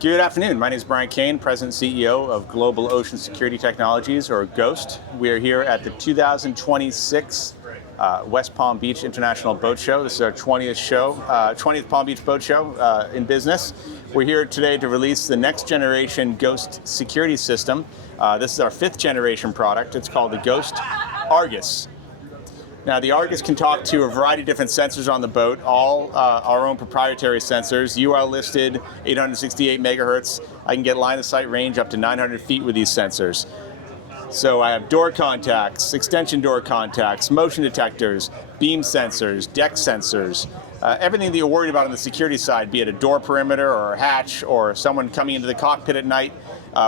Good afternoon. My name is Brian Kane, President and CEO of Global Ocean Security Technologies, or GOST. We are here at the 2026 West Palm Beach International Boat Show. This is our 20th Palm Beach Boat Show in business. We're here today to release the next generation GOST security system. This is our 5th generation product. It's called the GOST Argus. Now, the Argus can talk to a variety of different sensors on the boat, all our own proprietary sensors, UL listed, 868 megahertz. I can get line of sight range up to 900 feet with these sensors. So I have door contacts, extension door contacts, motion detectors, beam sensors, deck sensors, everything that you're worried about on the security side, be it a door perimeter or a hatch or someone coming into the cockpit at night.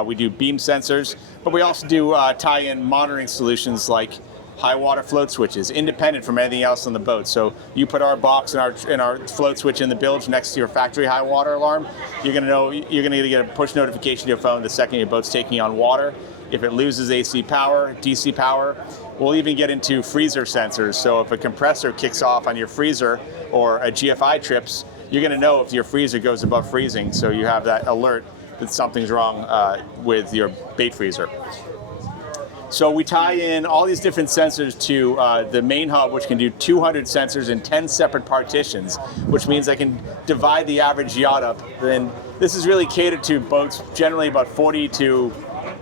We do beam sensors, but we also do tie-in monitoring solutions like high water float switches, independent from anything else on the boat. So you put our box and our float switch in the bilge next to your factory high water alarm, you're going to know you're going to get a push notification to your phone the second your boat's taking on water. If it loses AC power, DC power, we'll even get into freezer sensors. So if a compressor kicks off on your freezer or a GFI trips, you're going to know if your freezer goes above freezing. So you have that alert that something's wrong with your bait freezer. So we tie in all these different sensors to the main hub, which can do 200 sensors in 10 separate partitions, which means I can divide the average yacht up. And this is really catered to boats generally about 40 to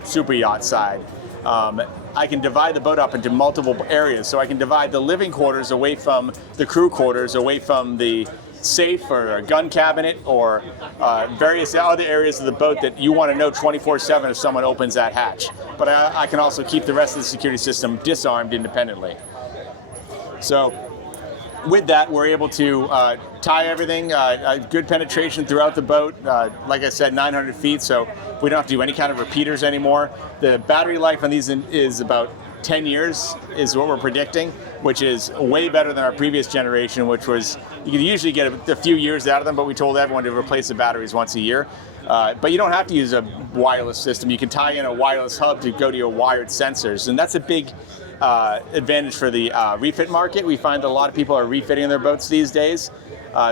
super yacht side. I can divide the boat up into multiple areas. So I can divide the living quarters away from the crew quarters, away from the safe or a gun cabinet or various other areas of the boat that you want to know 24/7 if someone opens that hatch. But I can also keep the rest of the security system disarmed independently. So with that, we're able to tie everything, good penetration throughout the boat. Like I said, 900 feet, so we don't have to do any kind of repeaters anymore. The battery life on these is about 10 years is what we're predicting, which is way better than our previous generation, which was, you could usually get a few years out of them, but we told everyone to replace the batteries once a year. But you don't have to use a wireless system. You can tie in a wireless hub to go to your wired sensors, and that's a big advantage for the refit market. We find that a lot of people are refitting their boats these days.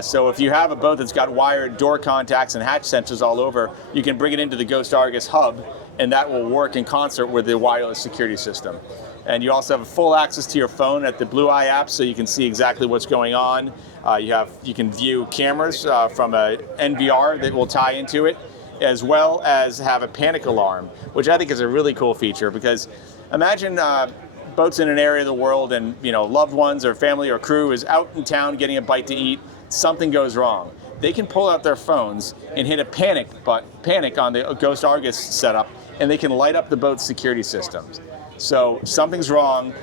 So if you have a boat that's got wired door contacts and hatch sensors all over, you can bring it into the GOST Argus hub, and that will work in concert with the wireless security system. And you also have full access to your phone at the Blue Eye app, so you can see exactly what's going on. You can view cameras from a NVR that will tie into it, as well as have a panic alarm, which I think is a really cool feature, because imagine boats in an area of the world and loved ones or family or crew is out in town getting a bite to eat, something goes wrong. They can pull out their phones and hit a panic on the GOST Argus setup, and they can light up the boat's security systems. So something's wrong.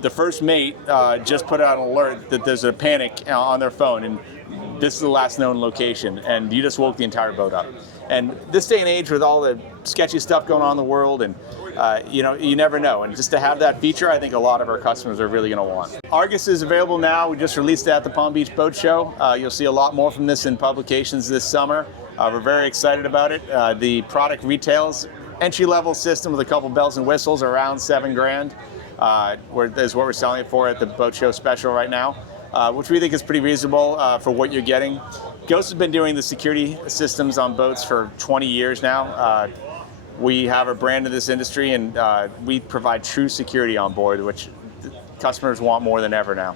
The first mate just put out an alert that there's a panic on their phone, and this is the last known location, and you just woke the entire boat up. And this day and age, with all the sketchy stuff going on in the world, and you never know. And just to have that feature, I think a lot of our customers are really going to want. Argus is available now. We just released it at the Palm Beach Boat Show. You'll see a lot more from this in publications this summer. We're very excited about it. The product retails entry-level system with a couple bells and whistles around $7,000. Is what we're selling it for at the Boat Show Special right now, which we think is pretty reasonable for what you're getting. GOST has been doing the security systems on boats for 20 years now. We have a brand in this industry, and we provide true security on board, which customers want more than ever now.